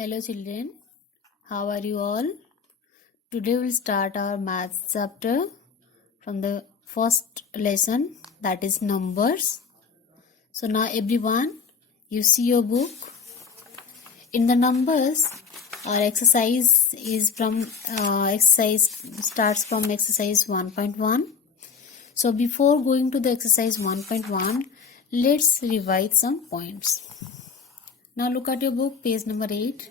Hello children, how are you all? Today we'll start our maths chapter from the first lesson, that is numbers. So now everyone, you see your book. In the numbers, our exercise is from starts from exercise 1.1. So before going to the exercise 1.1, let's revise some points. Now look at your book, page number 8.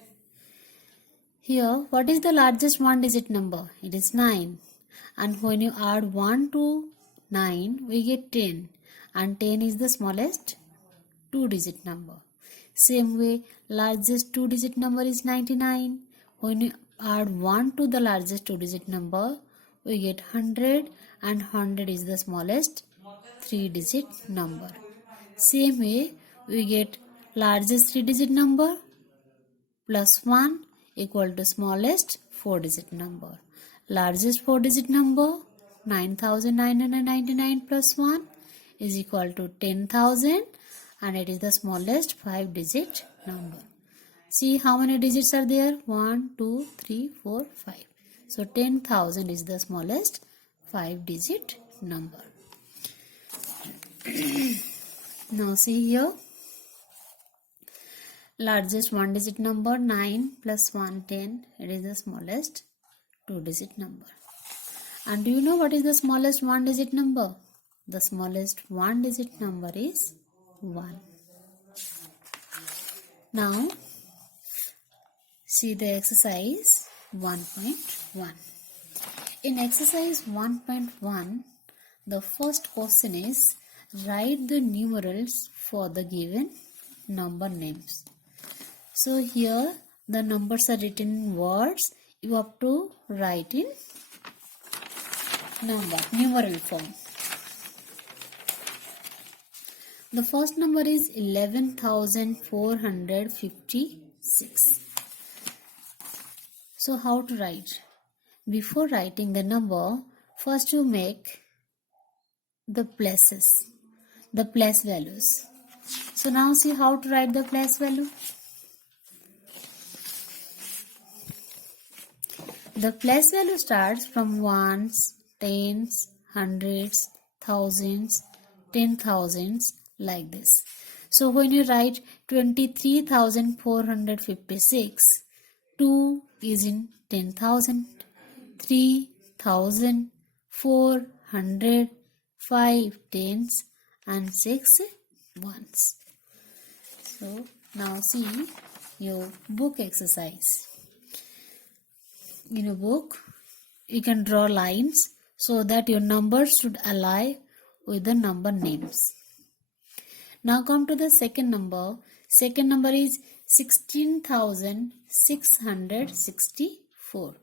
Here, what is the largest one digit number? It is 9. And when you add 1 to 9, we get 10. And 10 is the smallest 2 digit number. Same way, largest 2 digit number is 99. When you add 1 to the largest 2 digit number, we get 100. And 100 is the smallest 3 digit number. Same way, we get largest 3 digit number plus 1 equal to smallest 4 digit number. Largest 4 digit number 9999 plus 1 is equal to 10,000, and it is the smallest 5 digit number. See how many digits are there? 1, 2, 3, 4, 5. So 10,000 is the smallest 5 digit number. Now see here. Largest 1 digit number 9 plus 1 10. It is the smallest 2 digit number. And do you know what is the smallest 1 digit number? The smallest 1 digit number is 1. Now see the exercise 1.1. In exercise 1.1, the first question is write the numerals for the given number names. So here the numbers are written in words. You have to write in numeral form. The first number is 11,456. So how to write? Before writing the number, first you make the places, the place values. So now see how to write the place value. The place value starts from ones, tens, hundreds, thousands, 10,000s, like this. So when you write 23,456, 2 is in 10,000, 3,000, 400, 5 tens, and 6 ones. So now see your book exercise. In a book, you can draw lines so that your numbers should align with the number names. Now come to the second number. Second number is 16,664.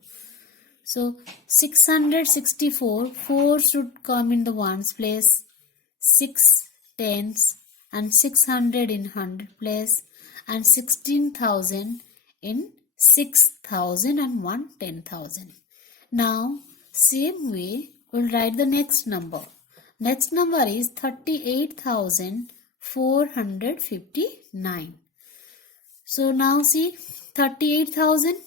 So 664, 4 should come in the ones place, 6 tens, and 600 in 100 place, and 16,000 in 6,000 and 1 10,000. Now same way we'll write the next number. Next number is 38,459. So now see 38,000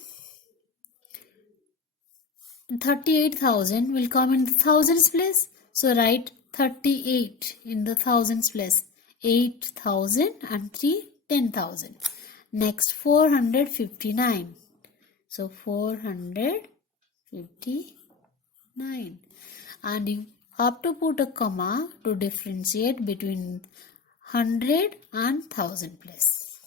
will come in the thousands place. So write 38 in the thousands place. 8,000 and 3 10,000. Next 459. So 459. And you have to put a comma to differentiate between 100 and 1000 place.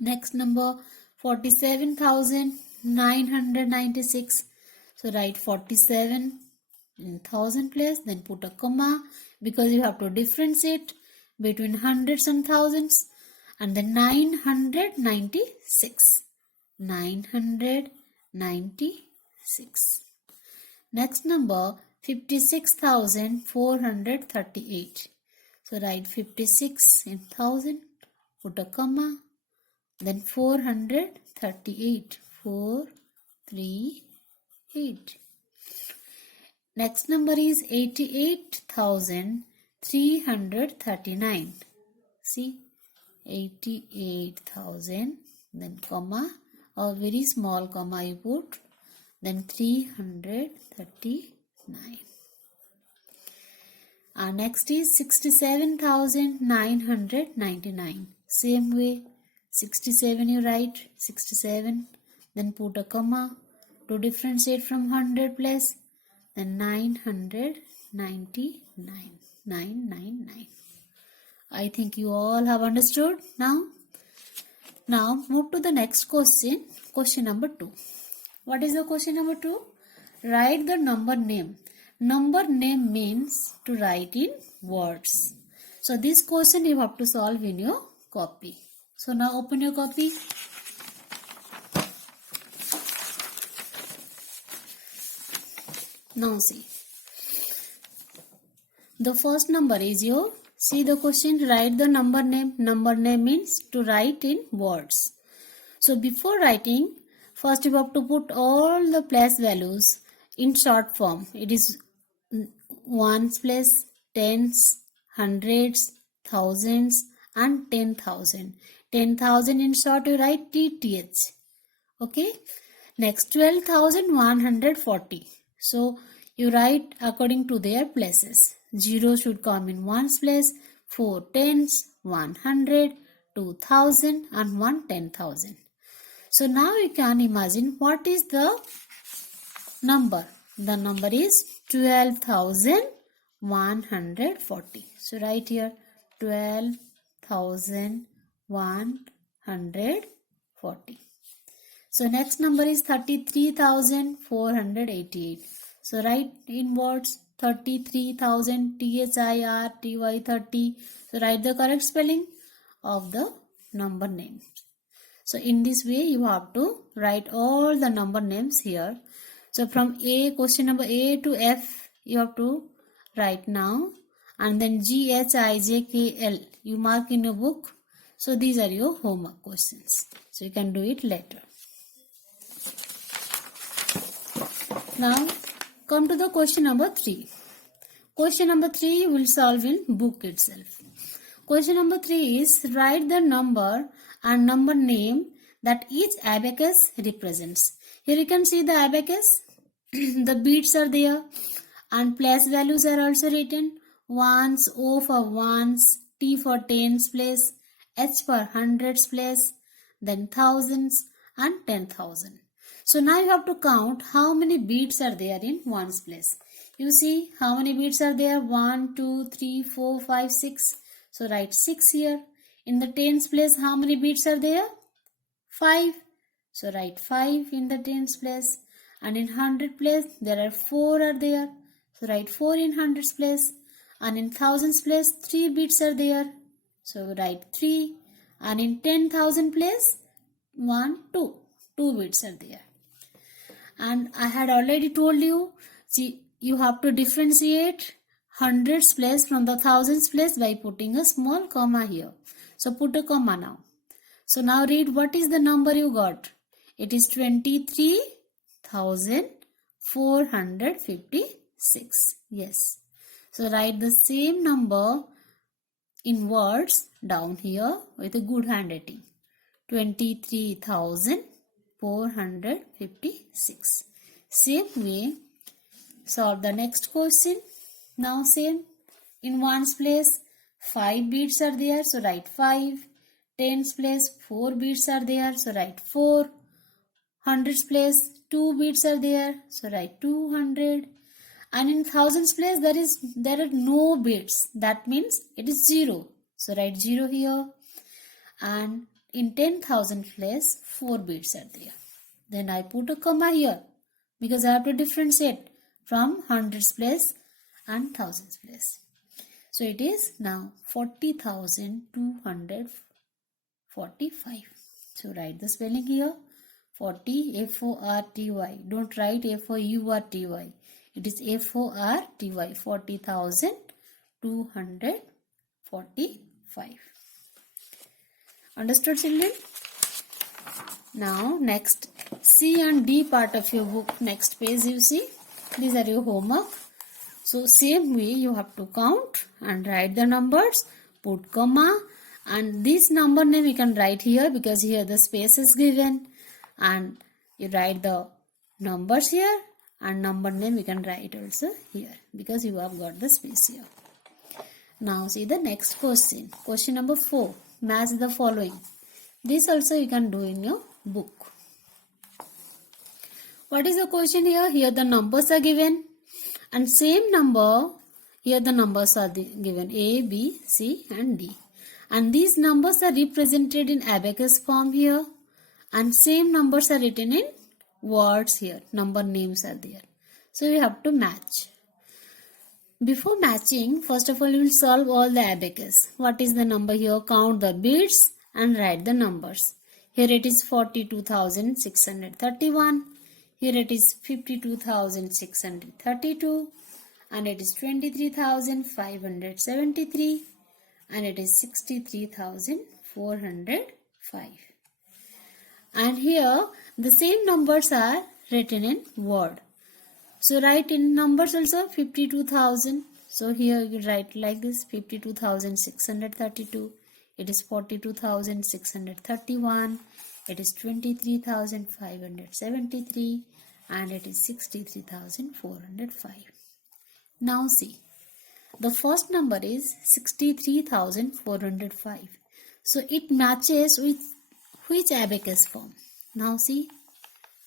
Next number 47,996. So write 47 in 1000 place, then put a comma because you have to differentiate between hundreds and thousands. And then 996. 996. Next number 56,438. So write 56 in 1000, put a comma, then 438. 438. Next number is 88,339. See, 88,339. then comma, or very small comma you put, then 339. Next is 67,999. Same way, 67 you write, 67, then put a comma to differentiate from 100 plus, then 999, 999. I think you all have understood now. Now move to the next question, question number 2. What is the question number 2? Write the number name. Number name means to write in words. So this question you have to solve in your copy. So now open your copy. Now see. The first number is your, see the question, write the number name. Number name means to write in words. So before writing, first you have to put all the place values in short form. It is ones place, tens, hundreds, thousands and 10,000. 10,000 in short you write TTH. Okay. Next 12,140. So you write according to their places. 0 should come in ones place, 4 tens, 100, 2,000 and 1 10,000. So now you can imagine what is the number. The number is 12,140. So write here 12,140. So next number is 33,488. So write in words 33,000, THIRTY 30. So write the correct spelling of the number name. So in this way you have to write all the number names here. So from A, question number A to F, you have to write now. And then G, H, I, J, K, L, you mark in your book. So these are your homework questions. So you can do it later. Now come to the question number 3. Question number 3 you will solve in book itself. Question number 3 is write the number and number name that each abacus represents. Here you can see the abacus. The beads are there and place values are also written. Ones, O for ones, T for tens place, H for hundreds place, then thousands and 10,000. So now you have to count how many beads are there in ones place. You see how many beads are there? 1, 2, 3, 4, 5, 6. So write 6 here. In the tens place, how many beads are there? 5. So write 5 in the tens place. And in hundred place, there are 4 are there. So write 4 in hundreds place. And in thousands place, 3 beads are there. So write 3. And in 10,000 place, 1, 2. 2 beads are there. And I had already told you, see, you have to differentiate hundreds place from the thousands place by putting a small comma here. So put a comma now. So now read what is the number you got. It is 23,456. Yes. So write the same number in words down here with a good handwriting. 23,456. Same way, solve the next question. Now same. In ones place, 5 beads are there. So write 5. Tens place, 4 beads are there. So write 4. Hundreds place, 2 beads are there. So write 200. And in thousands place, there are no beads. That means it is 0. So write 0 here. And in 10,000 place, 4 beads are there. Then I put a comma here because I have to differentiate from hundreds place and thousands place. So it is now 40,245. So write the spelling here. 40, F-O-R-T-Y. Don't write F-O-U-R-T-Y. It is F-O-R-T-Y. 40,245. Understood, children? Now next C and D part of your book, next page you see. These are your homework. So same way you have to count and write the numbers, put comma And this number name you can write here because here the space is given, and you write the numbers here, and number name you can write also here because you have got the space here. Now see the next question. Question number 4. Match the following. This also you can do in your book. What is the question here? Here the numbers are given, and same number, here the numbers are given A, B, C and D. And these numbers are represented in abacus form here, and same numbers are written in words here. Number names are there. So you have to match. Before matching, first of all you will solve all the abacus. What is the number here? Count the beads and write the numbers. Here it is 42,631. Here it is 52,632. And it is 23,573. And it is 63,405. And here the same numbers are written in word. So write in numbers also 52,000. So here you write like this: 52,632. It is 42,631. It is 23,573. And it is 63,405. Now see. The first number is 63,405. So it matches with which abacus form? Now see.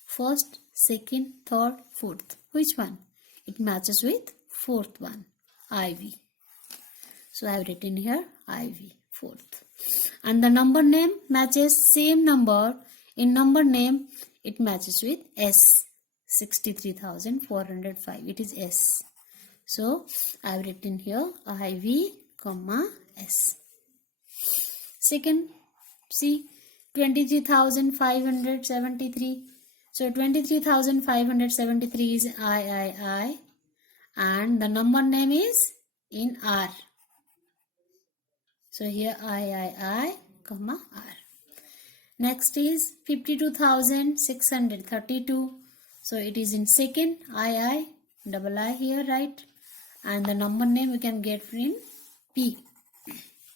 First, second, third, fourth. Which one? It matches with fourth one. IV. So I have written here IV. Fourth. And the number name matches same number. In number name it matches with S. 63,405. It is S. So I have written here IV, S. Second, see 23,573. So 23,573 is I, and the number name is in R. So here I, R. Next is 52,632. So it is in second I, double I here, right? And the number name we can get from P.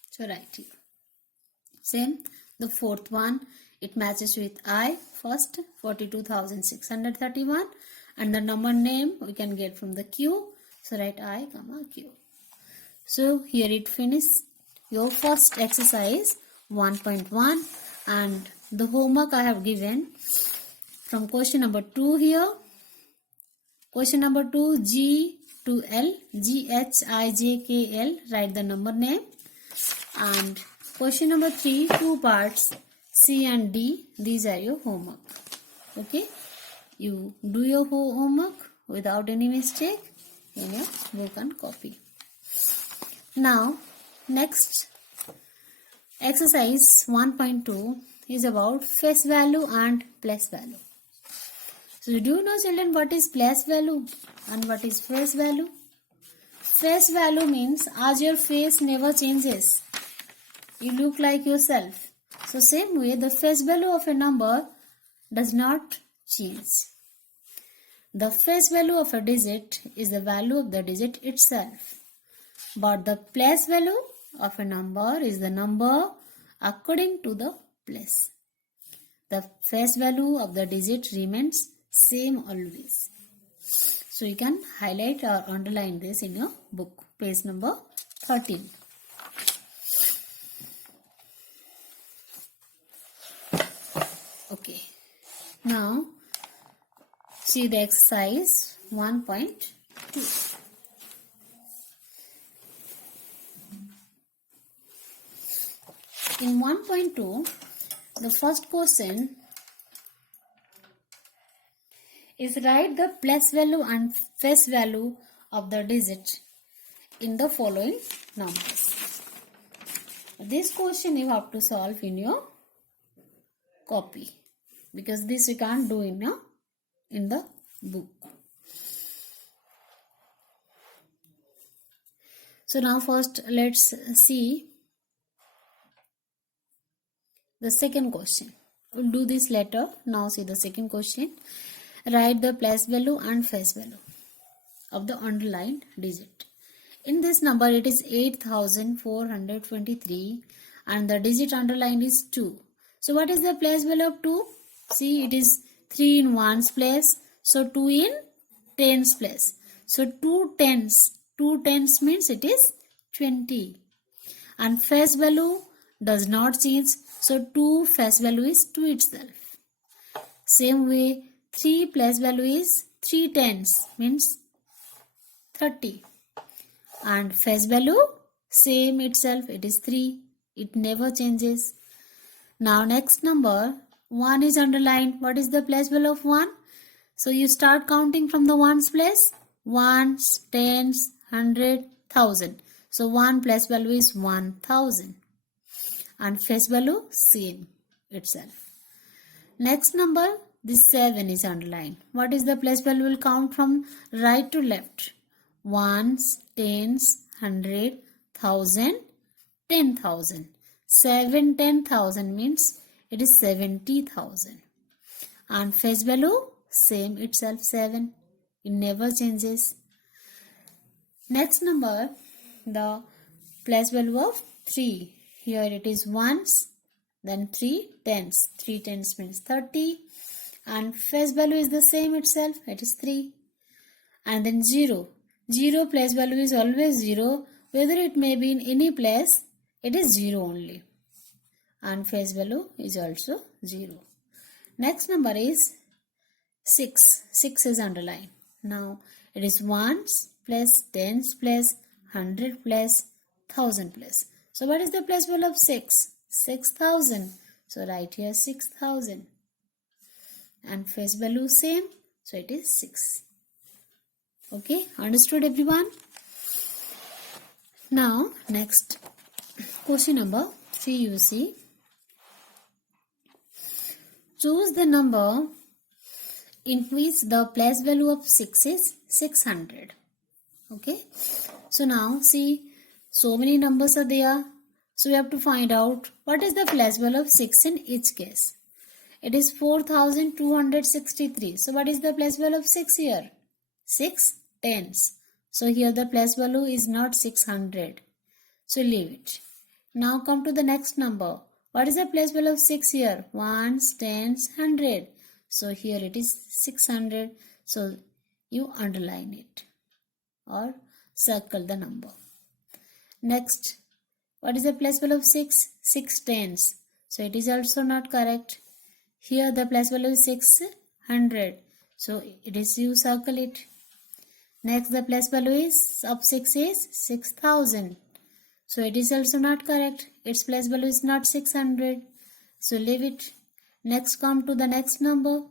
So write here. Same, the fourth one, it matches with I. First, 42,631. And the number name we can get from the Q. So write I, Q. So here it finished your first exercise 1.1. And the homework I have given from question number 2 here. Question number 2, G to L, GHIJKL, write the number name. And question number 3, 2 parts, C and D, these are your homework. Okay, you do your homework without any mistake in your book and copy. Now, next exercise 1.2 is about face value and place value. So do you know, children, what is place value and what is face value? Face value means as your face never changes, you look like yourself. So same way, the face value of a number does not change. The face value of a digit is the value of the digit itself. But the place value of a number is the number according to the place. The face value of the digit remains same always. So you can highlight or underline this in your book, page number 13. Okay. Now see the exercise 1.2. In 1.2, the first question is write the place value and face value of the digit in the following numbers. This question you have to solve in your copy because this you can't do in the book. So now first let's see the second question. We'll do this later. Now see the second question. Write the place value and face value of the underlined digit. In this number it is 8,423 and the digit underlined is 2. So what is the place value of 2? See, it is 3 in 1's place. So 2 in 10's place. So 2 tens means it is 20. And face value does not change. So 2 face value is 2 itself. Same way, 3 place value is 3 tens means 30. And face value same itself, it is 3. It never changes. Now next number, 1 is underlined. What is the place value of 1? So you start counting from the 1's place. 1s, 10s, 100, 1000. So 1 place value is 1000. And face value same itself. Next number, this 7 is underlined. What is the place value? Will count from right to left. 1s, 10s, 100, 1000, 10,000. 7 10,000 means it is 70,000. And face value same itself, 7. It never changes. Next number, the place value of 3. Here it is 1s, then 3 tens. 3 tens means 30. And face value is the same itself, it is 3. And then 0. 0 place value is always 0. Whether it may be in any place, it is 0 only. And face value is also 0. Next number is 6. 6 is underlined. Now it is 1s plus 10s plus 100 plus 1000 plus. So what is the place value of 6? 6,000. So write here 6,000. And face value same. So it is 6. Okay, understood everyone? Now next question number 3 you see. Choose the number in which the place value of 6 is 600. Okay, so now see, so many numbers are there. So we have to find out what is the place value of 6 in each case. It is 4,263. So what is the place value of 6 here? 6 tens. So here the place value is not 600. So leave it. Now come to the next number. What is the place value of 6 here? 1s, 10s, 100. So here it is 600. So you underline it or circle the number. Next, what is the place value of 6? 6 tens. So it is also not correct. Here the place value is 600. So it is you circle it. Next the place value is of 6 is 6,000. So it is also not correct. Its place value is not 600. So leave it. Next come to the next number.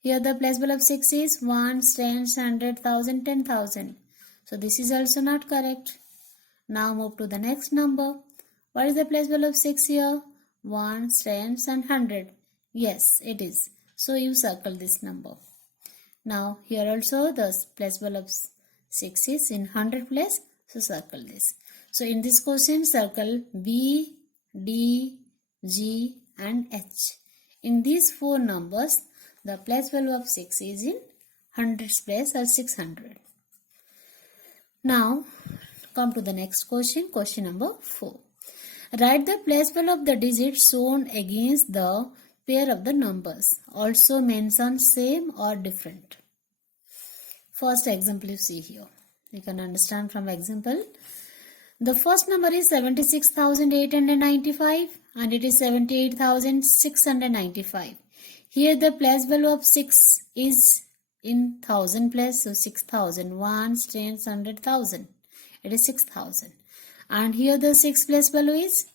Here the place value of 6 is 1s, 10s, 100, 1000, 10,000. So this is also not correct. Now move to the next number. What is the place value of 6 here? 1s, 10s and 100. Yes, it is. So you circle this number. Now here also the place value of 6 is in 100 place. So circle this. So in this question circle B, D, G and H. In these 4 numbers the place value of 6 is in hundreds place or 600. Now come to the next question. Question number 4. Write the place value of the digit shown against the pair of the numbers. Also mention same or different. First example you see here. You can understand from example. The first number is 76,895 and it is 78,695. Here the place value of 6 is in 1000 place. So 6,000. 1s, 10s, 100,000. It is 6,000. And here the 6 place value is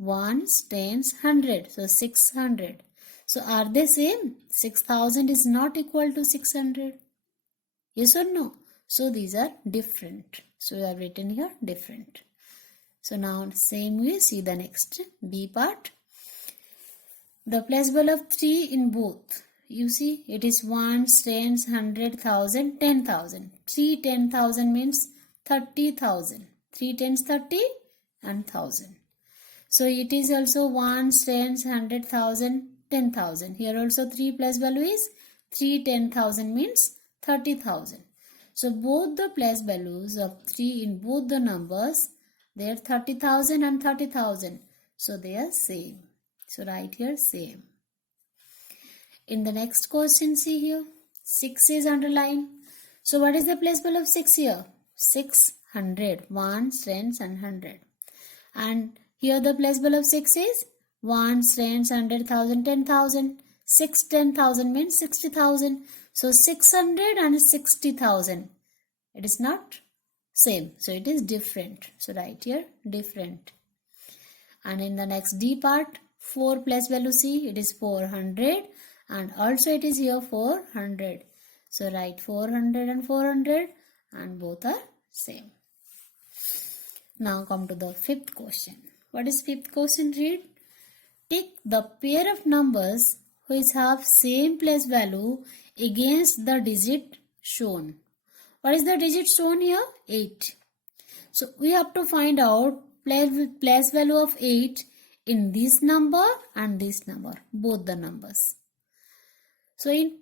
1s, 10s, 100. So 600. So are they same? 6,000 is not equal to 600. Yes or no? So these are different. So we have written here different. So now same way see the next B part. The place value of 3 in both. You see it is 1s, 10s, 100,000, 10,000. 3 10,000 means 30,000. 3 tens 30 and 1,000. So it is also 1s, 10s, 100,000, 10,000. Here also 3 place value is 3 10,000 means 30,000. So both the place values of 3 in both the numbers, they are 30,000 and 30,000. So they are same. So write here same. In the next question, see here, 6 is underlined. So what is the place value of 6 here? 600. 1, tens and 100. And here the place value of 6 is 1, tens, 100,000, 10,000. 6, 10,000 means 60,000. So 600 and 60,000. It is not same. So it is different. So write here different. And in the next D part, 4 place value C, it is 400. And also it is here 400. So write 400 and 400 and both are same. Now come to the fifth question. What is fifth question? Read. Tick the pair of numbers which have same place value against the digit shown. What is the digit shown here? 8. So we have to find out place value of 8 in this number and this number, both the numbers. So in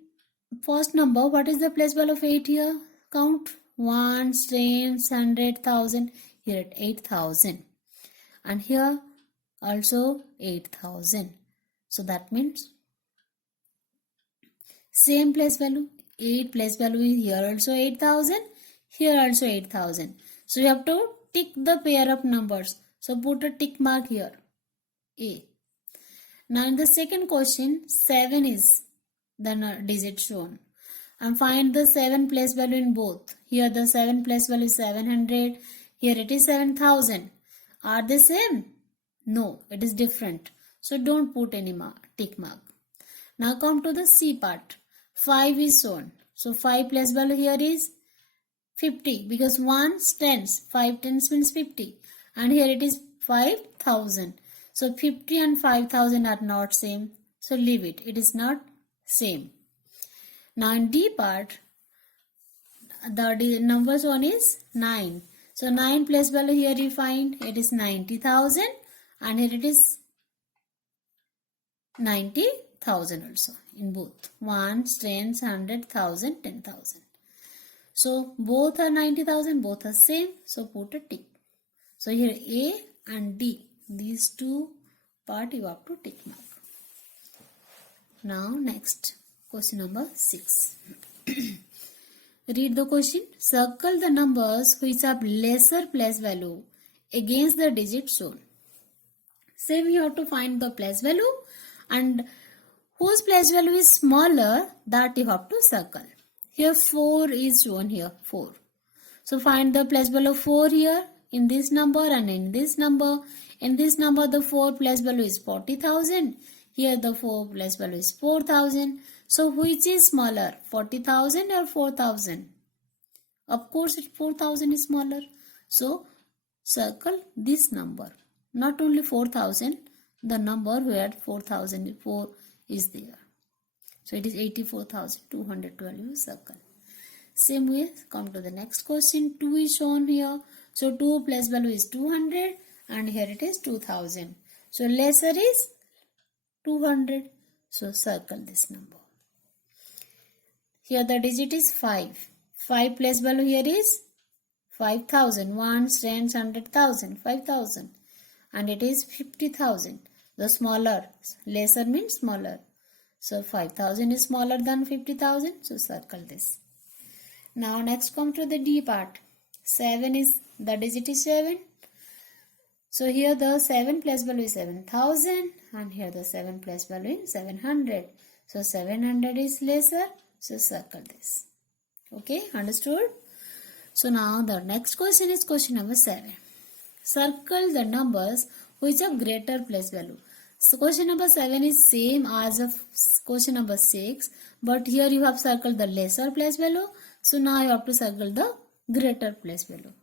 first number, what is the place value of 8 here? Count 1, tens, 100,000. Here at 8,000. And here also 8,000. So that means same place value. 8 place value is here also 8,000. Here also 8,000. So you have to tick the pair of numbers. So put a tick mark here. A. Now in the second question, 7 is the digit shown. And find the 7 place value in both. Here the 7 place value is 700. Here it is 7,000. Are they same? No, it is different. So don't put any tick mark. Now come to the C part. 5 is shown. So 5 place value here is 50 because 1 tens. 5 tens means 50. And here it is 5,000. So 50 and 5,000 are not same. So leave it. It is not same. Now in D part, the numbers one is 9. So 9 place value here you find it is 90,000 and here it is 90,000 also in both. 1, tens, 100,000, 10,000. So both are 90,000, both are same. So put a tick. So here A and D, these two part you have to tick mark. Now next question number 6. Read the question. Circle the numbers which have lesser place value against the digit shown. Same you have to find the place value and whose place value is smaller, that you have to circle. Here 4 is shown here, 4. So find the place value of 4 here in this number and in this number. In this number the 4 place value is 40,000. Here the 4 place value is 4,000. So which is smaller, 40,000 or 4,000? Of course 4,000 is smaller. So circle this number. Not only 4,000, the number where 4,004 is there. So it is 84,212 you circle. Same way, come to the next question. 2 is shown here. So 2 place value is 200 and here it is 2,000. So lesser is 200. So circle this number. Here the digit is 5. 5 place value here is 5,000. 1, tens, 100,000, 5,000. And it is 50,000. The smaller, lesser means smaller. So 5,000 is smaller than 50,000. So circle this. Now next come to the D part. 7 is, the digit is 7. So here the 7 place value is 7,000 and here the 7 place value is 700. So 700 is lesser. So circle this. Okay, understood? So now the next question is question number 7. Circle the numbers which have greater place value. So question number 7 is same as of question number 6, but here you have circled the lesser place value. So now you have to circle the greater place value.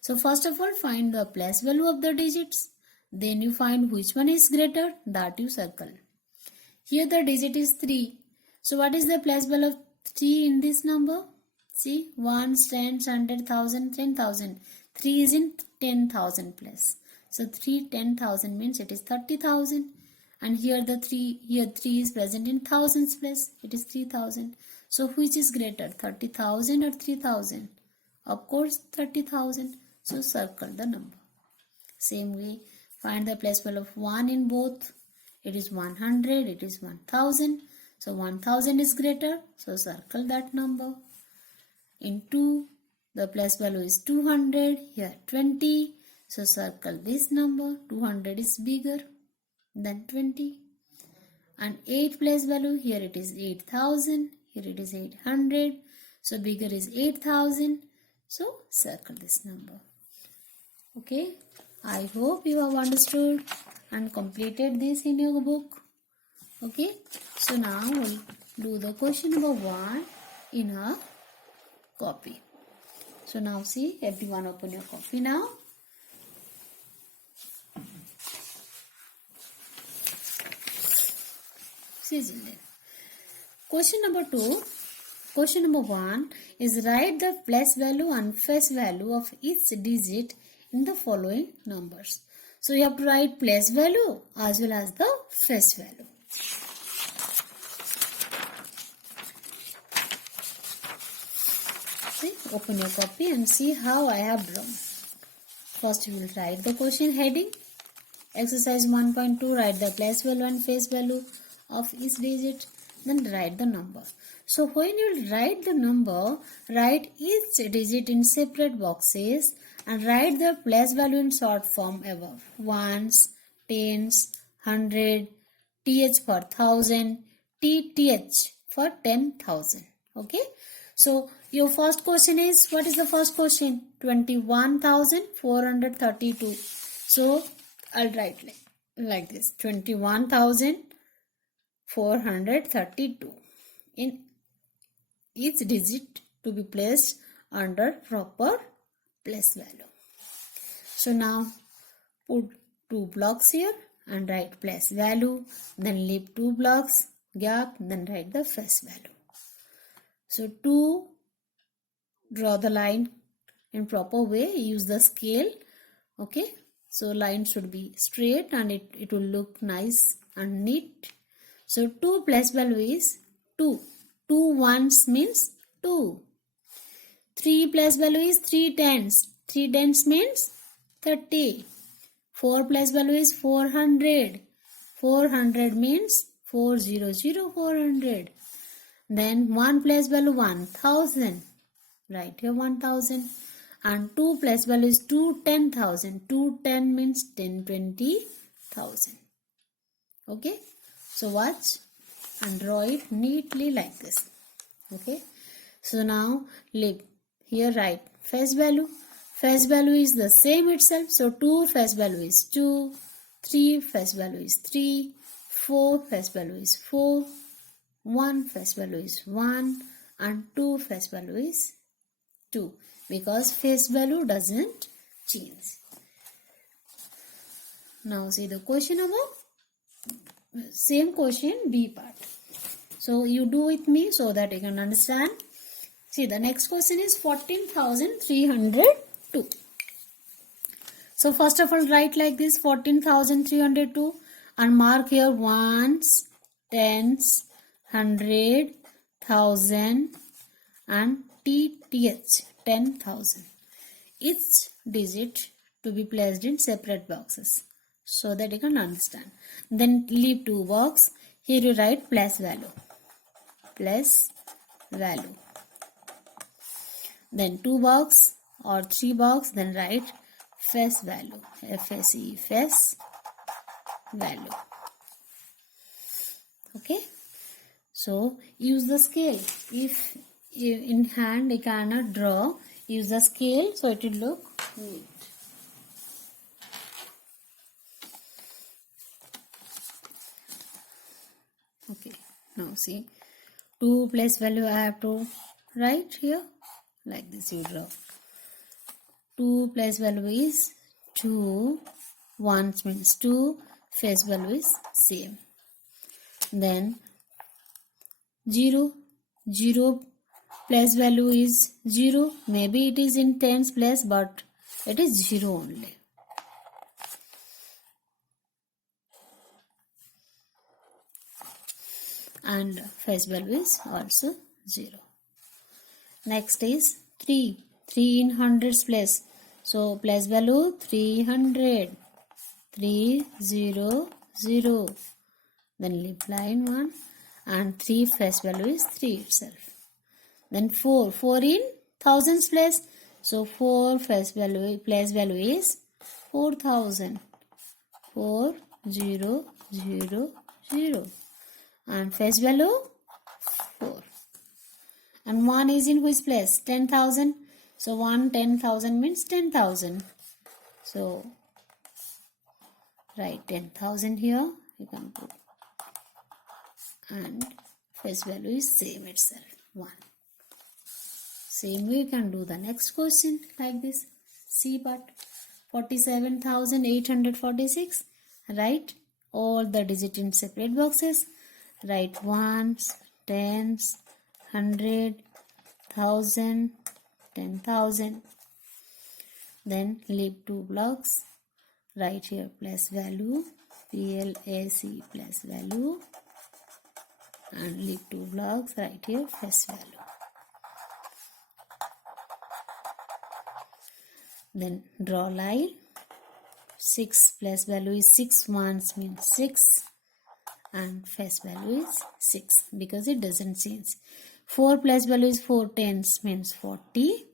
So first of all find the place value of the digits. Then you find which one is greater, that you circle. Here the digit is 3. So what is the place value of 3 in this number? See, 1, tens, 100,000, 10,000. 3 is in 10,000 place. So 3, 10,000 means it is 30,000. And here the 3, here 3 is present in thousands place. It is 3,000. So which is greater, 30,000 or 3,000? Of course 30,000. So circle the number. Same way Find the place value of 1 in both. It is 100, it is 1000. So 1000 is greater, so circle that number. In 2, the place value is 200, here 20. So circle this number, 200 is bigger than 20. And 8 place value, here it is 8000, here it is 800. So bigger is 8000. So circle this number. Okay, I hope you have understood and completed this in your book. Okay, so now we'll do the question number 1 in our copy. So now see, everyone open your copy now. See children. Question number 2. Question number 1 is write the place value and face value of each digit in the following numbers. So you have to write place value as well as the face value. See, open your copy and see how I have drawn. First you will write the question heading. Exercise 1.2, write the place value and face value of each digit. Then write the number. So when you write the number, write each digit in separate boxes and write the place value in short form above. Ones, tens, 100, th for 1000, tth for 10,000. Okay. So your first question is, what is the first question? 21,432. So I'll write like this, 21,432 in each digit to be placed under proper place value. So now put 2 blocks here and write place value, then leave 2 blocks gap, then write the face value. So to draw the line in proper way, use the scale. Okay, so line should be straight and it will look nice and neat. So 2 place value is 2. 2 ones means 2. 3 place value is 3 tens. 3 tens means 30. 4 place value is 400. 400 means 400. Then 1 place value 1000. Write here 1000. And 2 place value is 2 10,000. 2 10 means 10 20,000. Okay. So watch and draw it neatly like this. Okay. So now leave here, write face value. Face value is the same itself. So 2 face value is 2. 3 face value is 3. 4 face value is 4. 1 face value is 1. And 2 face value is 2. Because face value doesn't change. Now see the question above. Same question, B part. So you do with me so that you can understand. See, the next question is 14,302. So first of all, write like this, 14,302 and mark here ones, tens, 100, 1000 and TTH, 10,000. Each digit to be placed in separate boxes so that you can understand. Then leave 2 boxes. Here you write place value. Place value. Then 2 boxes or 3 boxes. Then write face value. FSE, face value. Okay. So use the scale. If in hand you cannot draw, use the scale so it will look neat. Okay, now see, 2 place value I have to write here like this. You draw 2 place value is 2, 1 means 2, face value is same. Then 0 place value is 0. Maybe it is in tens place, but it is 0 only. And face value is also 0. Next is 3 in hundreds place. So place value 300. 3 0 0. Then leave line 1 and 3 face value is 3 itself. Then 4 in thousands place. So 4 place value is 4000. 4 0 0 0 and face value 4. And 1 is in which place? 10,000. So 1 10,000 means 10,000. So write 10,000 here. You can put, and face value is same itself, 1. Same way you can do the next question like this. C part 47,846. Write all the digits in separate boxes. Write ones, tens, 100, 1000, 10,000. Then leave 2 blocks. Write here place value, PLAC place value, and leave 2 blocks. Write here face value. Then draw line. 6 place value is 6 ones means 6, and face value is 6 because it doesn't change. 4 place value is 4 tens means 40.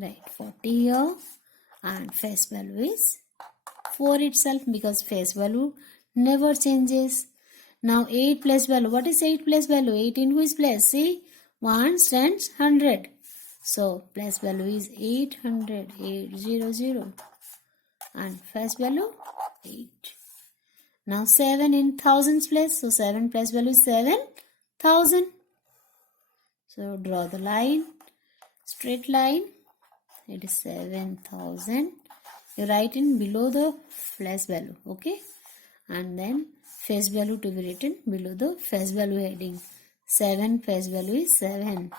Right, 40 here, and face value is 4 itself because face value never changes. Now 8 place value. What is 8 place value? 8 in which place? See, 1s, 10s, 100. So place value is 800, 800, and face value 8. Now 7 in thousands place. So 7 place value is 7,000. So draw the line, straight line. It is 7,000. You write in below the place value, okay? And then face value to be written below the face value heading. 7 face value is 7.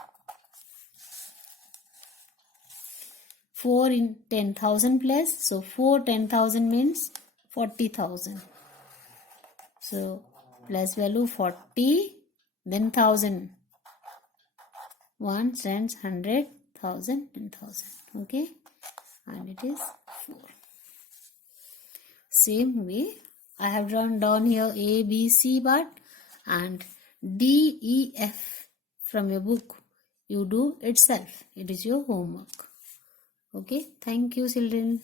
4 in 10,000 place. So 4 10,000 means 40,000. So place value 40, then 1,000. 1, 10, 100, 1,000, 10,000. Okay, and it is 4. Same way, I have drawn down here A, B, C part and D, E, F from your book. You do itself. It is your homework. Okay, thank you children.